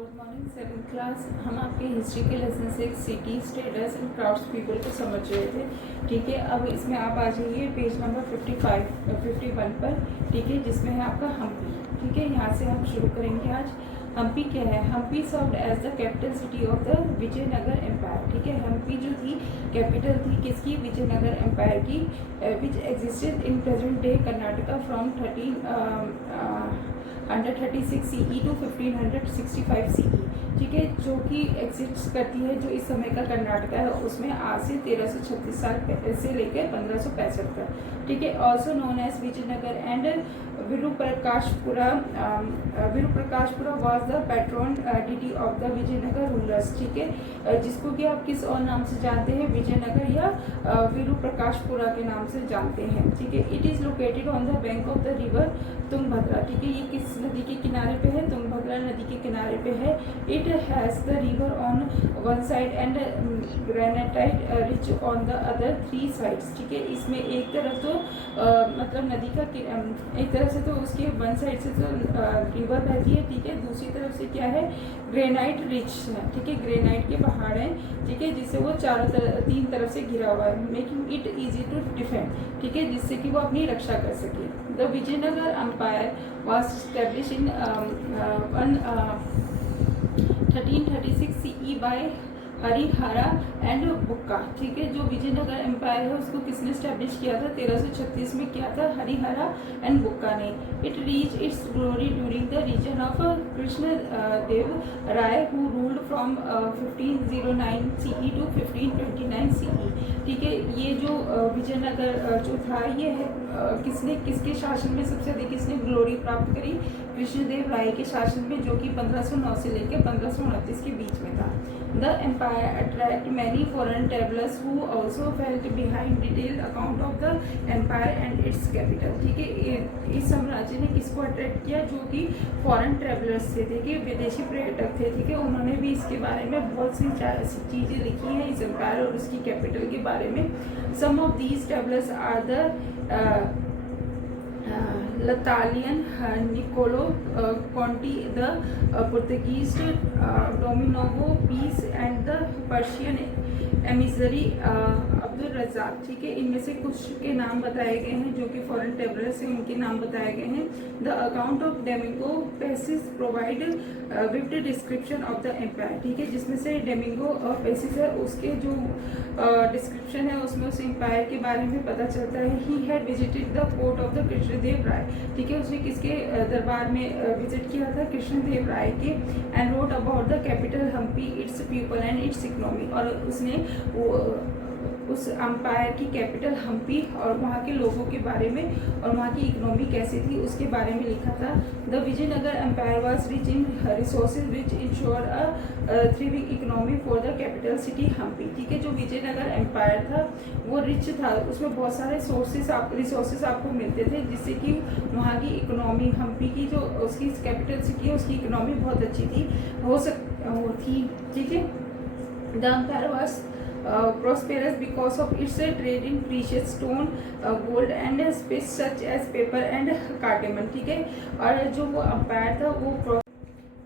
Good morning 7th class. हम आपके history के लेसन से cities traders and crafts people को समझ रहे थे। ठीक है, अब इसमें आप आ जाइए पेज नंबर 51 पर। ठीक है, जिसमें है आपका हम्पी। ठीक है, यहाँ से हम शुरू करेंगे आज। हम्पी क्या है? Hampi served as the capital city of the Vijayanagar empire. ठीक है, हम्पी जो थी कैपिटल थी किसकी? विजयनगर एम्पायर की, which existed in present day Karnataka from 1336 CE to 1565 CE। ठीक है, जो कि एग्जिस्ट करती है, जो इस समय का कर्नाटका है उसमें आज से 1336 साल से लेकर 1565 तक। ठीक है, also known as Vijayanagar and Virupakshapura. Virupakshapura was the patron deity of the Vijayanagar rulers. ठीक है, जिसको कि आप किस और नाम से जानते हैं? विजयनगर या विरूप्रकाशपुरा के नाम से जानते हैं। ठीक है, it is located on the bank of the river Tungabhadra. ठीक है, ये किस नदी के किनारे पे है? तुंगभद्रा नदी के किनारे पे है। It has the river on one side and granite rich on the other 3 sides. ठीक है, इसमें एक तरफ तो मतलब नदी का एक तरफ से तो उसके वन साइड से तो रिवर बहती है। ठीक है, दूसरी तरफ से क्या है? ग्रेनाइट रिच है। ठीक है, ग्रेनाइट के पहाड़ हैं। ठीक है, जिससे वो तीन तरफ से घिरा हुआ है, making it easy to defend. ठीक है, जिससे कि वो अपनी रक्षा कर सके। The Vijayanagar empire was establish in 1336 CE by Harihara and Bukka. ठीक है, जो विजयनगर एम्पायर है उसको किसने स्टैब्लिश किया था? 1336 में किया था हरिहरा एंड बुक्का ने। It reach its glory during the reason of Krishna Deva Raya who ruled from 1509 CE to 1529 CE। ठीक है, ये जो विजयनगर जो था ये है किसने, किसके शासन में सबसे अधिक किसने ग्लोरी प्राप्त करी? कृष्णदेव राय के शासन में, जो कि 1509 से लेकर 1529 के बीच में था। The empire attract many foreign travellers who also felt behind detailed account of the empire and its capital. ठीक है, इस साम्राज्य ने किसको अट्रैक्ट किया? जो कि फॉरेन ट्रेवलर्स थे। ठीक है, विदेशी पर्यटक थे। ठीक है, उन्होंने भी इसके बारे में बहुत सी चीज़ें लिखी हैं इस एम्पायर और उसकी कैपिटल के बारे में। Some of these travellers are the Latalian, Niccolo Conti, the Portuguese Dominogo Peace and the Persian emissary Abdul Razzaq. ठीक है, इनमें से कुछ के नाम बताए गए हैं जो कि फॉरेन ट्रेवलर्स हैं, उनके नाम बताए गए हैं। The account of Domingo Paes provide vivid description of the empire. ठीक है, जिसमें से डेमिंगो पेसिस है उसके जो डिस्क्रिप्शन है उसमें उस एम्पायर के बारे में पता चलता है। He had visited the court of the Krishnadeva Raya. ठीक है, उसने किसके दरबार में विजिट किया था? कृष्णदेव राय के। And wrote about the capital Hampi, its people and its economy. और उसने उस एम्पायर की कैपिटल हम्पी और वहाँ के लोगों के बारे में और वहाँ की इकोनॉमी कैसी थी उसके बारे में लिखा था। The Vijayanagar empire was rich in resources which ensure a thriving economy for the capital city Hampi. ठीक है, जो विजयनगर एम्पायर था वो रिच था, उसमें बहुत सारे रिसोर्सेज आपको मिलते थे जिससे कि वहाँ की इकोनॉमी, हम्पी की जो उसकी कैपिटल सिटी है उसकी इकोनॉमी बहुत अच्छी थी थी। ठीक है, the empire was prosperous because of its trade in precious stone, gold and spices such as paper and cardamom। ठीक है, और जो वो एम्पायर था वो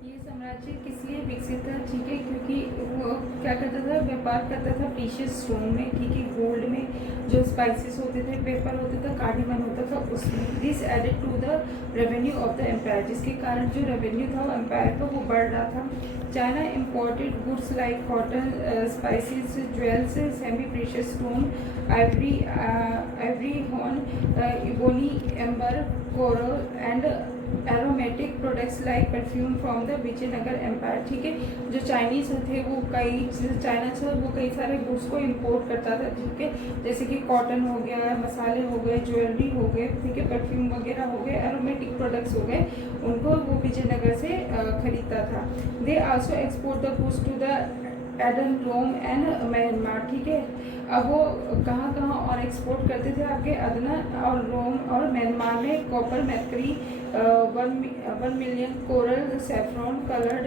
ये साम्राज्य किस लिए विकसित था? ठीक है, क्योंकि वो क्या करता था? व्यापार करता था प्रीशियस स्टोन में। ठीक है, गोल्ड में, जो स्पाइसेस होते थे, पेपर होता था, कार्डिमन होता था उसमें। This added to the revenue of the empire, जिसके कारण जो रेवेन्यू था एम्पायर का वो बढ़ रहा था। China imported goods like cotton, spices, jewels, semi precious stone, ivory horn, ebony, amber, coral and aromatic products like perfume from the Vijayanagar empire. ठीक है, जो चाइनीज थे वो चाइना था वो कई सारे गुड्स को इंपोर्ट करता था। ठीक है, जैसे कि कॉटन हो गया, मसाले हो गए, ज्वेलरी हो गए, ठीक है, परफ्यूम वगैरह हो गए, एरोमेटिक प्रोडक्ट्स हो गए, उनको वो विजयनगर से खरीदता था। They also export the goods to the Aden, Rome and Myanmar. ठीक है, अब वो कहाँ कहाँ और एक्सपोर्ट करते थे? आपके अदना और रोम और म्यांमार में copper, mercury, 1 million coral, saffron coloured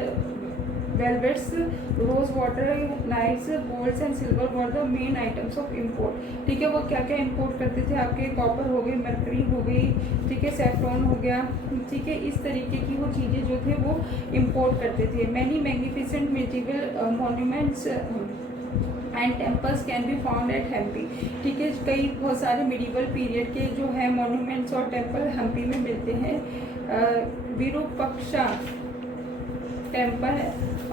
velvets, rose water, knights, golds and silver were the main items of import. ठीक है, वो क्या क्या इम्पोर्ट करते थे आपके, कॉपर हो गई, मरकरी हो गई, ठीक है, सेफ्रॉन हो गया, ठीक है, इस तरीके की वो चीज़ें जो थे वो इम्पोर्ट करते थे। Many magnificent medieval monuments and temples can be found at Hampi. ठीक है, कई बहुत सारे मिडिवल पीरियड के जो है मॉन्यूमेंट्स और टेम्पल हम्पी में मिलते हैं। विरूपाक्षा टेम्पल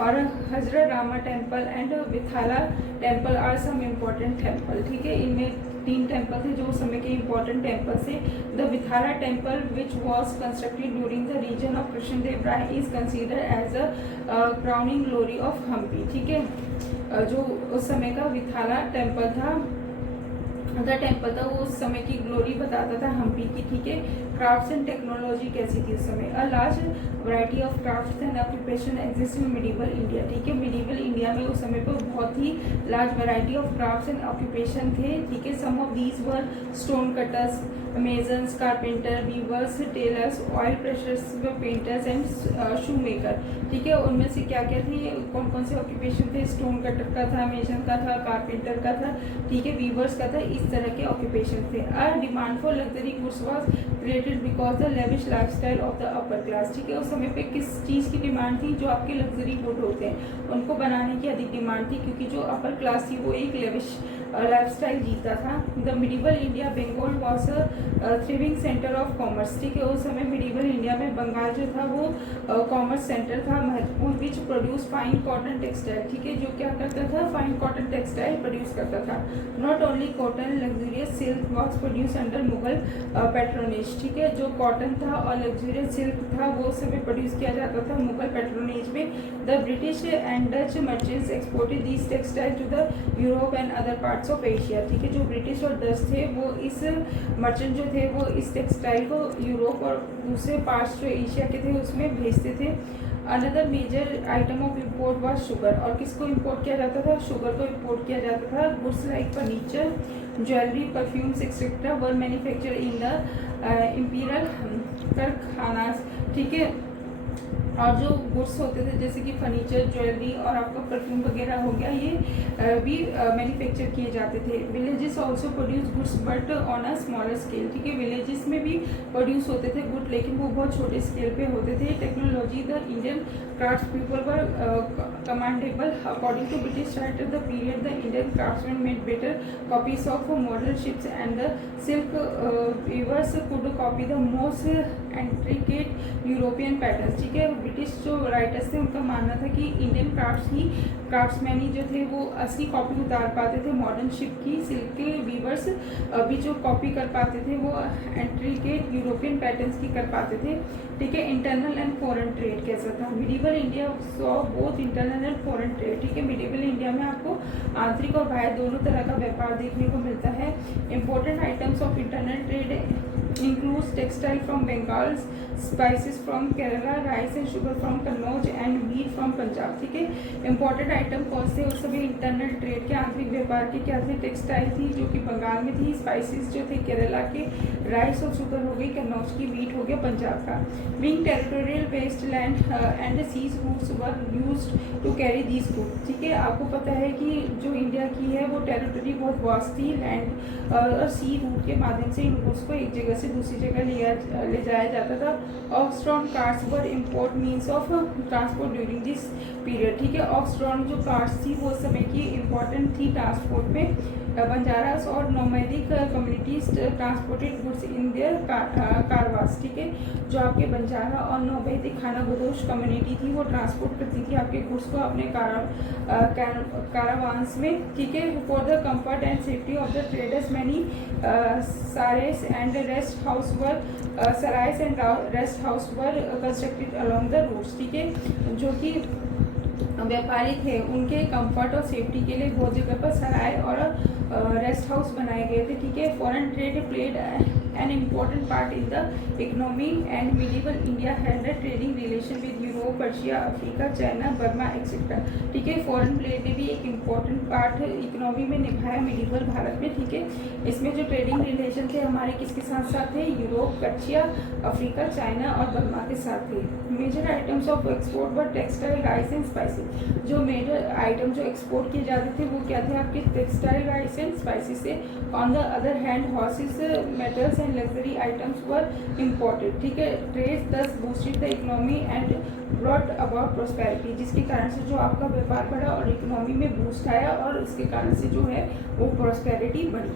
और Hazara Rama temple and Vitthala temple are some important temple. ठीक है, इनमें 3 टेम्पल थे जो उस समय के इम्पोर्टेंट टेम्पल थे। The Vitthala temple which was constructed during the reason of Krishnadev Rai is consider as a crowning glory of Hampi. ठीक है, जो उस समय का विथाला टेम्पल था, टेम्पल था, वो उस समय की ग्लोरी बताता था हम्पी की। ठीक है, क्राफ्ट्स एंड टेक्नोलॉजी कैसी थी उस समय। A large variety of crafts and occupation exist in medieval India. ठीक है, मिडिवल इंडिया में उस समय पर बहुत ही large variety of crafts and occupation थे। ठीक है, some of these were stone cutters, masons, carpenter, weavers, tailors, oil pressers, painters and shoe maker. ठीक है, उनमें से क्या क्या थी, कौन कौन से ऑक्यूपेशन थे, स्टोन कटर का था, मेजन का था, कारपेंटर का था, ठीक है, वीवर्स का था, इस तरह के ऑक्यूपेशन थे। A demand for luxury goods was created because the lavish lifestyle of the upper class. ठीक है, उस समय पे किस चीज़ की डिमांड थी, जो आपके लग्जरी गुड होते हैं उनको बनाने की अधिक डिमांड थी, क्योंकि जो अपर क्लास थी वो एक लेविश लाइफस्टाइल जीता था। The medieval India Bengal was a thriving centre of commerce. ठीक है, उस समय मिडिवल इंडिया में बंगाल जो था वो कॉमर्स सेंटर था महत्वपूर्ण, which produce fine cotton textile. ठीक है, जो क्या करता था, फाइन कॉटन टेक्सटाइल प्रोड्यूस करता था। Not only cotton, luxurious silk was produce under Mughal patronage. ठीक है, जो कॉटन था और लग्जूरियस सिल्क था वो उस समय प्रोड्यूस किया जाता था मुगल पैट्रोनेज में। The British and Dutch merchants exported these textile to the Europe and other parts of Asia. ठीक है, जो ब्रिटिश और डच थे वो इस मर्चेंट जो थे वो इस टेक्सटाइल को यूरोप और दूसरे पार्ट्स जो एशिया के थे उसमें भेजते थे। Another major item of import was sugar. और किसको इम्पोर्ट किया जाता था, शुगर को इम्पोर्ट किया जाता था। Goods like furniture, jewellery, perfumes etcetera were manufacture in the imperial karkhanas. ठीक है, और जो गुड्स होते थे जैसे कि फर्नीचर, ज्वेलरी और आपका परफ्यूम वगैरह हो गया, ये भी मैन्युफैक्चर किए जाते थे। Villages also produce goods but on a smaller scale. ठीक है, विलेजेस में भी प्रोड्यूस होते थे गुड, लेकिन वो बहुत छोटे स्केल पे होते थे। Technology, the Indian crafts people were commendable. According to British writer the period the Indian craftsman made better copies of modern ships and the silk weavers could copy the most intricate European patterns. ठीक है, British जो writers थे उनका मानना था कि Indian craftsman ही जो थे वो असली कॉपी उतार पाते थे मॉडर्न शिप की। सिल्क के वीवर्स भी जो कॉपी कर पाते थे वो इंट्रिकेट यूरोपियन पैटर्न्स की कर पाते थे। ठीक है, इंटरनल एंड फॉरेन ट्रेड कैसा था। Medieval India saw both internal and foreign trade. ठीक है, मिडिवल इंडिया में आपको आंतरिक और बाह्य दोनों तरह का व्यापार देखने को मिलता है। Important items of internal trade includes textile from Bengal, spices from Kerala, rice and sugar from Kannauj and wheat from Punjab। ठीक है, इंपॉर्टेंट आइटम कौन से उस समय इंटरनल ट्रेड के आंतरिक व्यापार के क्या थे, टेक्सटाइल थी जो कि बंगाल में थी, स्पाइसेस जो थे केरला के, राइस और शुगर हो गई कन्नौज की, वीट हो गया पंजाब का। Being territorial waste land and seas routes were used to carry these goods. ठीक है, आपको पता है कि जो इंडिया की है वो टेरिटरी बहुत वास्ट थी, लैंड और सी रूट के माध्यम से इन गुड्स को एक जगह से दूसरी जगह ले जाया जाता था। Ox drawn carts were import means of transport during this period. ठीक है, ऑक्सट्रॉन जो कार्स थी वो समय की इम्पोर्टेंट थी ट्रांसपोर्ट में। बंजारास और nomadic communities transported goods in their caravans. ठीक है, जो आपके बंजारा और नोमैडिक खानाबदोश कम्युनिटी थी वो ट्रांसपोर्ट करती थी आपके गुड्स को अपने कारावांस में। ठीक है, for the comfort and safety of the traders many sarais and rest house were constructed along the routes. ठीक है, जो कि व्यापारी थे उनके कंफर्ट और सेफ्टी के लिए बहुत जगह पर सराय और रेस्ट हाउस बनाए गए थे। ठीक है, foreign trade played an important part in the economy and medieval India had a trading relation with Europe novo Persia, Africa, China, Burma etcetera. ठीक है, फॉरेन ट्रेड ने भी एक इम्पॉर्टेंट पार्ट इकोनॉमी में निभाया मेडिवल भारत में। ठीक है, इसमें जो ट्रेडिंग रिलेशन थे हमारे किसके साथ साथ थे, यूरोप, पर्शिया, अफ्रीका, चाइना और बर्मा के साथ थे। मेजर आइटम्स ऑफ एक्सपोर्ट व टेक्सटाइल, राइस एंड स्पाइसेस। जो मेजर आइटम जो एक्सपोर्ट किए जाते थे वो क्या थे आपके, टेक्सटाइल, राइस एंड स्पाइसेस से। On the other hand horses, metals and luxury items were imported. ठीक है, ट्रेड दस boosted the economy and brought about prosperity, जिसके कारण से जो आपका व्यापार बढ़ा और इकोनॉमी में बूस्ट आया और इसके कारण से जो है वो प्रोस्पेरिटी बढ़ी।